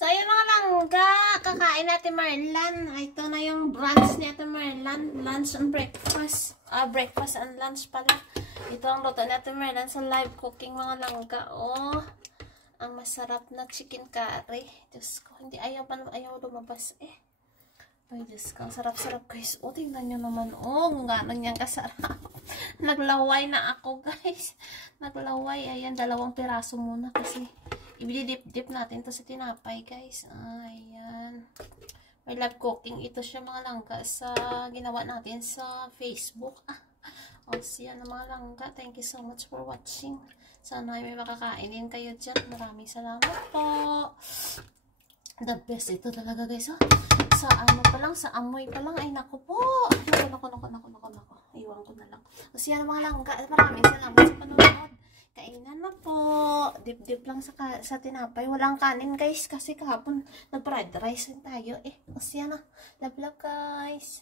So, ayun mga langga, kakain natin Marlan. Ito na yung brunch ni Ate Marlan. Lunch and breakfast. Breakfast and lunch pala. Ito ang luto ni Ate Marlan sa live cooking mga langga. Oh, ang masarap na chicken curry. Diyos ko, hindi ayaw lumabas eh. Ay, Diyos ko, ang sarap-sarap guys. Oh, tingnan nyo naman. Oh, gano'n niyang kasarap. Naglaway na ako guys. Naglaway. Ayan, 2 piraso muna kasi ibidip-dip natin to sa tinapay guys. Ayan. May live cooking. Ito siya mga langga sa ginawa natin sa Facebook. O siya na mga langga. Thank you so much for watching. Sana ay may makakainin kayo dyan. Maraming salamat po. The best ito talaga guys. Sa ano pa lang, sa amoy pa lang. Ay naku po. Naku. Iwan ko na lang. O siya na mga langga. Maraming salamat sa panonood. Kainan na po. Dip-dip lang sa tinapay. Walang kanin guys kasi kahapon nag-fried rice tayo eh. O siya na. Love guys.